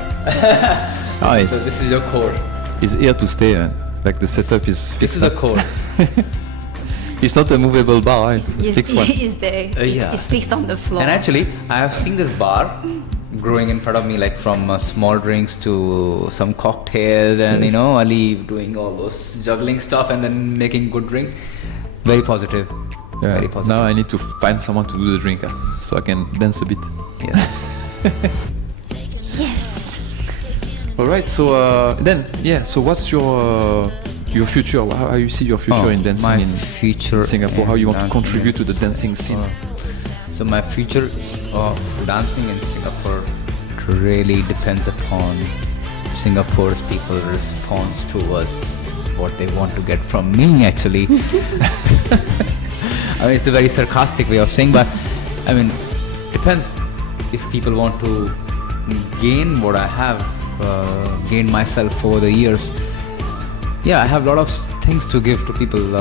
Nice. So this is your core. It's here to stay. Like the setup is fixed. This is the core. It's not a movable bar. It's fixed one. It's there. It's fixed on the floor. And actually, I have seen this bar growing in front of me, like from small drinks to some cocktails, and Ali doing all those juggling stuff and then making good drinks. Very positive. Yeah. Very positive. Now I need to find someone to do the drink, so I can dance a bit. Yeah. Yes. All right. So So what's your future? How you see your future in dancing my in future Singapore? How in you want to dancing contribute to in the dancing scene? So my future of dancing in Singapore really depends upon Singapore's people's response to us, what they want to get from me actually. I mean, it's a very sarcastic way of saying, but I mean, depends if people want to gain what I have gained myself over the years. Yeah, I have a lot of things to give to people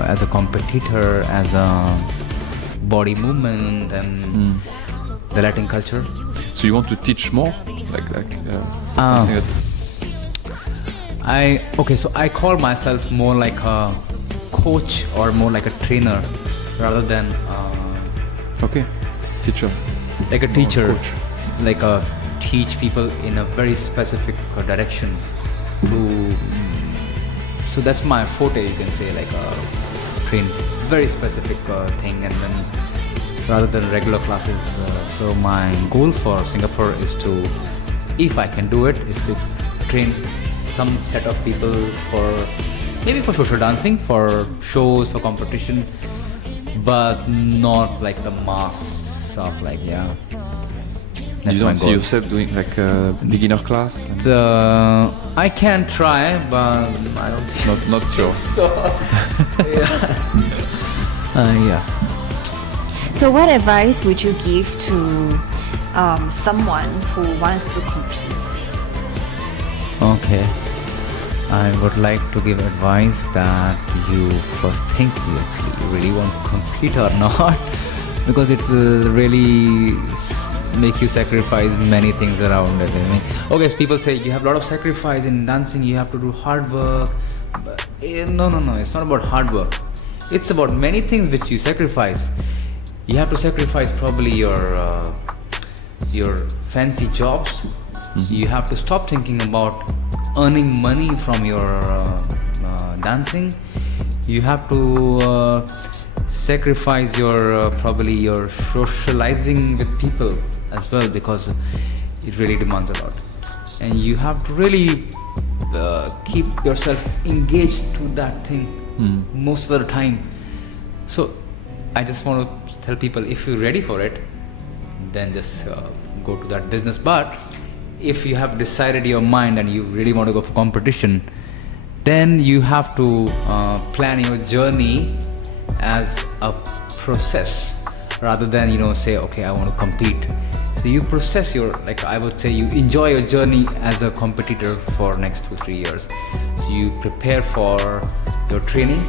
as a competitor, as a body movement and the Latin culture. So you want to teach more, something that. So I call myself more like a coach or more like a trainer rather than Teacher. like a teacher, coach. like a teach people in a very specific direction to. So that's my forte, you can say, like train very specific thing, and then rather than regular classes. So my goal for Singapore is to, if I can do it, is to train some set of people for maybe for social dancing, for shows, for competition, but not like the mass stuff. Like that's You my don't see goal. yourself doing like a beginner class? I can try, but I don't think Not sure. so. Yeah. So what advice would you give to someone who wants to compete? Okay. I would like to give advice that you first think you actually really want to compete or not, because it will really make you sacrifice many things around it. I mean, okay, so people say you have a lot of sacrifice in dancing, you have to do hard work. But, no, it's not about hard work. It's about many things which you sacrifice. You have to sacrifice probably your fancy jobs. You have to stop thinking about earning money from your dancing. You have to sacrifice your probably your socializing with people as well, because it really demands a lot, and you have to really keep yourself engaged to that thing most of the time. So I just want to tell people, if you're ready for it, then just go to that business. But if you have decided your mind and you really want to go for competition, then you have to plan your journey as a process rather than say, okay, I want to compete. So you process I would say you enjoy your journey as a competitor for next 2-3 years. So you prepare for your training.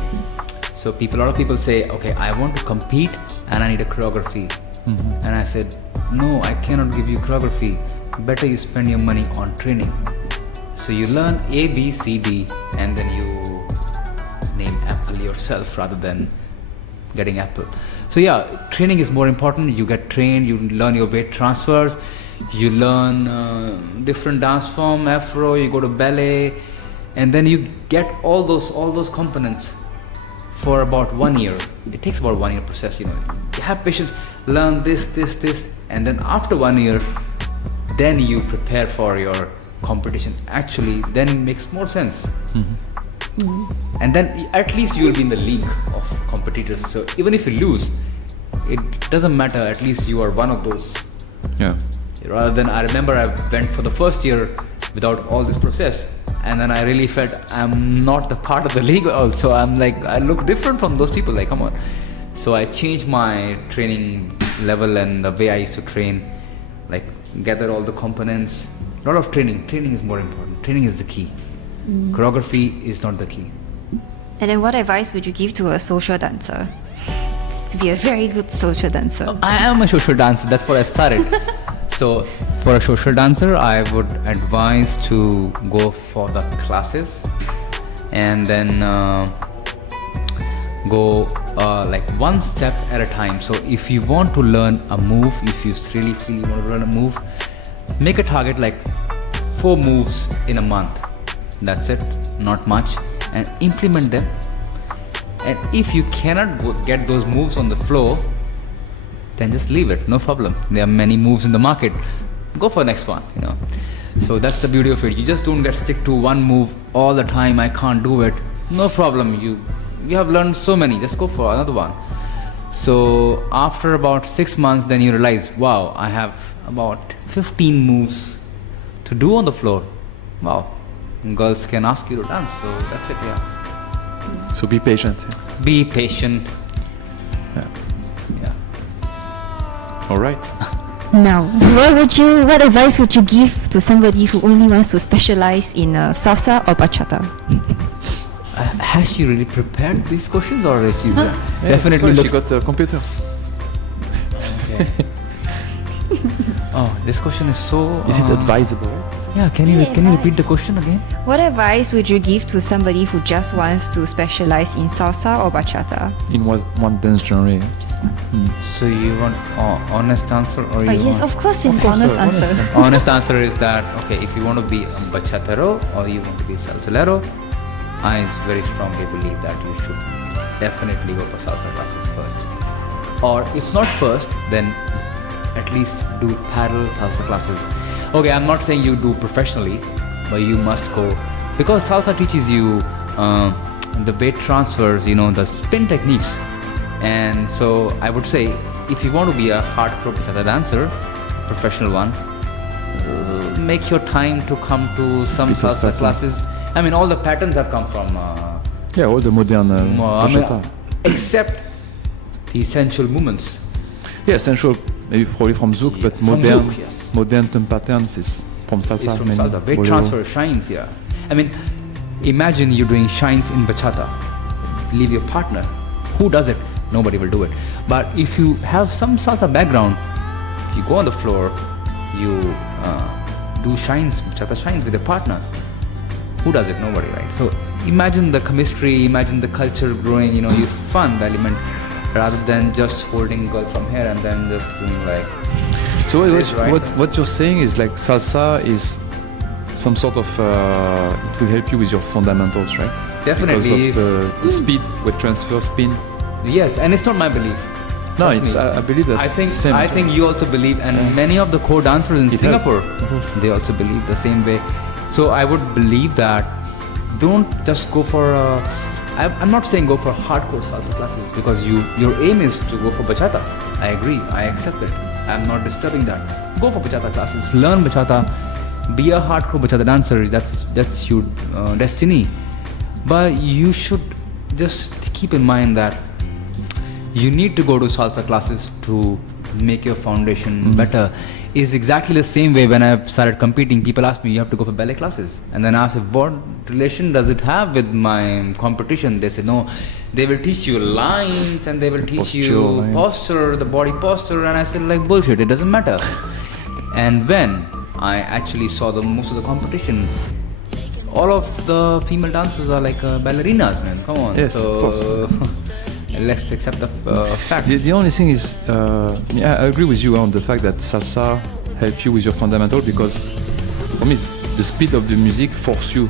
So a lot of people say, okay, I want to compete and I need a choreography. And I said, no, I cannot give you choreography. Better you spend your money on training. So you learn A, B, C, D, and then you name Apple yourself rather than getting Apple. So training is more important. You get trained, you learn your weight transfers, you learn different dance form, Afro, you go to ballet, and then you get all those components for about 1 year. It takes about 1 year process. You have patience, learn this, and then after 1 year, then you prepare for your competition. Actually, then it makes more sense. And then at least you will be in the league of competitors. So even if you lose, it doesn't matter. At least you are one of those. Yeah. Rather than, I remember I went for the first year without all this process, and then I really felt I'm not the part of the league also. I'm like, I look different from those people. Like, come on. So I changed my training level and the way I used to train, like gather all the components. A lot of training. Training is more important. Training is the key. Choreography is not the key. And then what advice would you give to a social dancer to be a very good social dancer? I am a social dancer. That's what I started. So for a social dancer, I would advise to go for the classes and then go like one step at a time. So if you want to learn a move, if you really feel you want to learn a move, make a target like 4 moves in a month. That's it, not much, and implement them. And if you cannot get those moves on the floor, then just leave it, no problem. There are many moves in the market. Go for the next one, you know. So that's the beauty of it. You just don't get stick to one move all the time. I can't do it. No problem. You have learned so many. Just go for another one. So after about 6 months, then you realize, wow, I have about 15 moves to do on the floor. Wow. And girls can ask you to dance. So that's it, yeah. So be patient. Be patient. Yeah. Yeah. All right. Now, what advice would you give to somebody who only wants to specialize in salsa or bachata? Has she really prepared these questions, or is she Definitely she got a computer. Okay. Oh, this question is so. Is it advisable? Yeah, can you repeat the question again? What advice would you give to somebody who just wants to specialize in salsa or bachata? In one dance genre. So you want honest answer, or you Yes, want? of course, an honest answer. Honest answer is that okay, if you want to be a bachatero or you want to be salsalero, I very strongly believe that you should definitely go for salsa classes first. Or if not first, then at least do parallel salsa classes. Okay, I'm not saying you do professionally, but you must go, because salsa teaches you the weight transfers, you know, the spin techniques. And so I would say, if you want to be a hardcore bachata dancer, professional one, make your time to come to some salsa classes. I mean, all the patterns have come from all the modern bachata. Except the essential movements. Yeah, essential, maybe probably from Zouk, but From modern, Zouk, yes. modern turn patterns is from salsa. It's from maybe salsa. Weight bolero. transfer, shines, yeah. I mean, imagine you doing shines in bachata. Leave your partner. Who does it? Nobody will do it. But if you have some salsa background, you go on the floor, you do shines, bachata shines with your partner. Who does it? Nobody, right? So imagine the chemistry, imagine the culture growing, you know, you fun the element, rather than just holding girl from here and then just doing like. So this, right? what you're saying is like salsa is some sort of it will help you with your fundamentals, right? Definitely. Because of the speed with transfer spin. Yes, and it's not my belief. No, Trust it's me. I believe that. I think you also believe, and many of the core dancers in Singapore, helps. they also believe the same way. So I would believe that don't just go for. I'm not saying go for hardcore salsa classes, because your aim is to go for bachata. I agree. I accept it. I'm not disturbing that. Go for bachata classes. Learn bachata. Be a hardcore bachata dancer. That's your destiny. But you should just keep in mind that you need to go to salsa classes to make your foundation better. Is exactly the same way when I started competing, people ask me, you have to go for ballet classes. And then I asked, what relation does it have with my competition? They said, no, they will teach you lines and they will teach you posture, the body posture. And I said, like, bullshit, it doesn't matter. And when I actually saw most of the competition, all of the female dancers are like ballerinas, man. Come on. Yes, of course. Let's accept the fact. The only thing is, I agree with you on the fact that salsa help you with your fundamental, because for me the speed of the music force you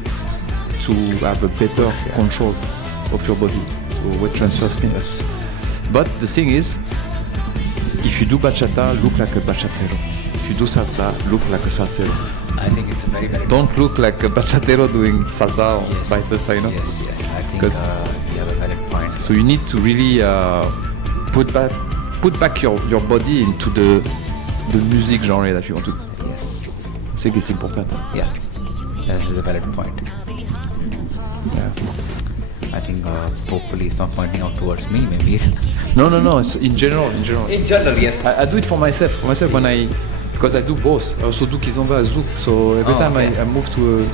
to have a better control of your body, so weight transfer spin. But the thing is, if you do bachata, look like a bachatero. If you do salsa, look like a salsero. I think it's a very, very. Don't look like a bachatero doing salsa or vice versa, you know? Yes, I think you have a valid point. So you need to really put back your body into the music genre that you want to do. Yes. I think it's important. Yeah, that is a valid point. Yeah. I think hopefully it's not pointing out towards me, maybe. No, it's in general. In general, yes. I do it for myself. Because I do both. I also do kizomba, zouk. So every time okay. I move to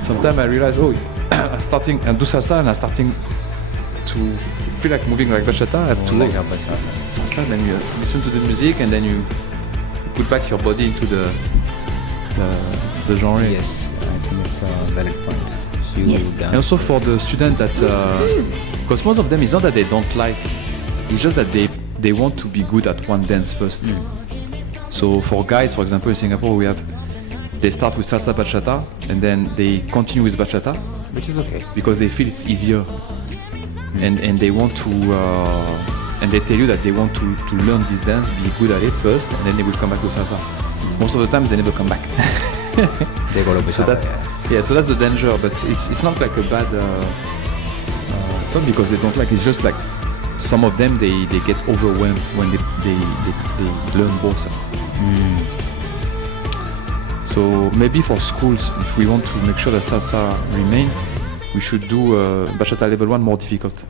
sometimes I realize, I'm starting and do salsa and I'm starting to feel like moving like bachata. I have to like like bachata. salsa, then you listen to the music and then you put back your body into the genre. Yes, I think it's a valid point. You Yes. dance. And also for the student that, because most of them, it's not that they don't like, it's just that they want to be good at one dance first. So for guys, for example, in Singapore, they start with salsa bachata and then they continue with bachata, Which is okay. because they feel it's easier and they want to and they tell you that they want to learn this dance, be good at it first, and then they will come back to salsa. Most of the times they never come back. They go to bachata. So that's so that's the danger. But it's not like a bad. It's not because they don't like. It's just like some of them they get overwhelmed when they learn both. So maybe for schools, if we want to make sure that salsa remain, we should do bachata level 1 more difficult.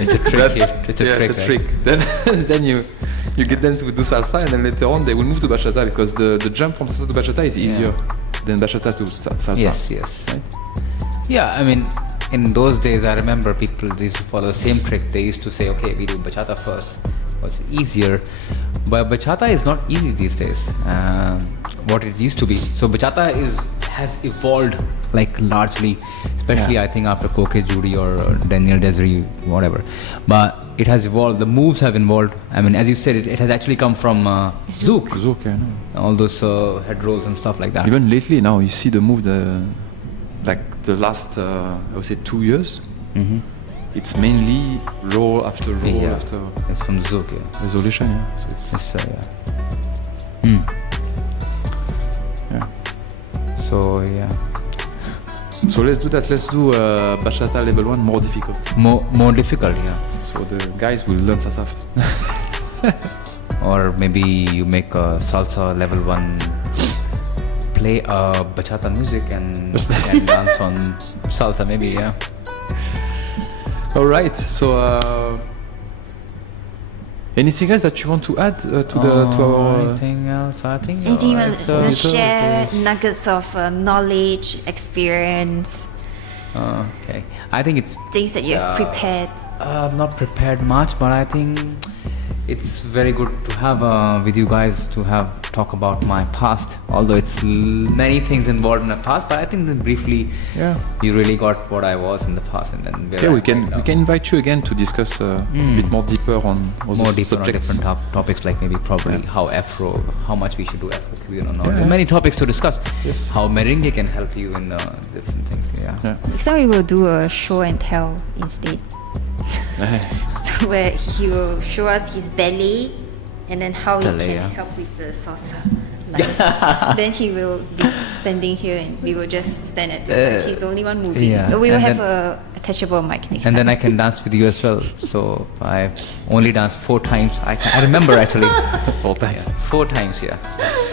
It's a trick here. It's a trick. It's a trick. Then you get them to do salsa, and then later on they will move to bachata because the jump from salsa to bachata is easier than bachata to salsa. Yes. Right? Yeah, I mean, in those days, I remember people used to follow the same trick. They used to say, okay, we do bachata first. It was easier. But bachata is not easy these days. What it used to be. So bachata has evolved like largely, especially I think after Koke Judy or Daniel Desiree, whatever. But it has evolved. The moves have evolved. I mean, as you said, it has actually come from Zouk. Zouk, I know. All those head rolls and stuff like that. Even lately now, you see the move like the last I would say 2 years. It's mainly roll after roll after. It's from Zouk, Resolution, yeah. So So yeah. So let's do that. Let's do bachata level 1 more difficult. More difficult, yeah. So the guys will learn salsa first. Or maybe you make a salsa level 1, play bachata music and dance on salsa, maybe, yeah. All right. So anything else that you want to add to our? Anything else? I think. Anything you want it's, to share? Nuggets of knowledge, experience. Okay. I think it's Things that you have prepared. not prepared much, but I think it's very good to have with you guys to talk about my past. Although it's many things involved in the past, but I think that briefly, you really got what I was in the past, and then we can invite you again to discuss a bit more deeper on subjects. On different topics, like maybe probably how much we should do Afro cuisine or not. There are many topics to discuss. Yes. How merengue can help you in different things. Yeah. Next time we will do a show and tell instead. Where he will show us his ballet and then how he can help with the salsa. Then he will be standing here and we will just stand at the side. He's the only one moving. But we will have a attachable mic next time. And then I can dance with you as well. So I've only danced 4 times. I remember actually. 4 times. 4 times, yeah.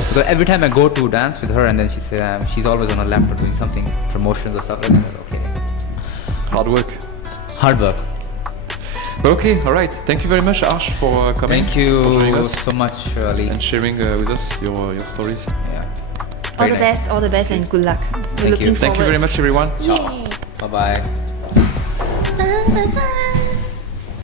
Because every time I go to dance with her and then she says she's always on her laptop doing something, promotions or stuff like that. Okay. Hard work. Okay, all right. Thank you very much, Arsh, for coming. Thank you for joining us so much, Ali. and sharing with us your stories. Yeah. All the best and good luck. We're looking forward. Thank you very much, everyone. Ciao. Bye-bye. Dun, dun, dun.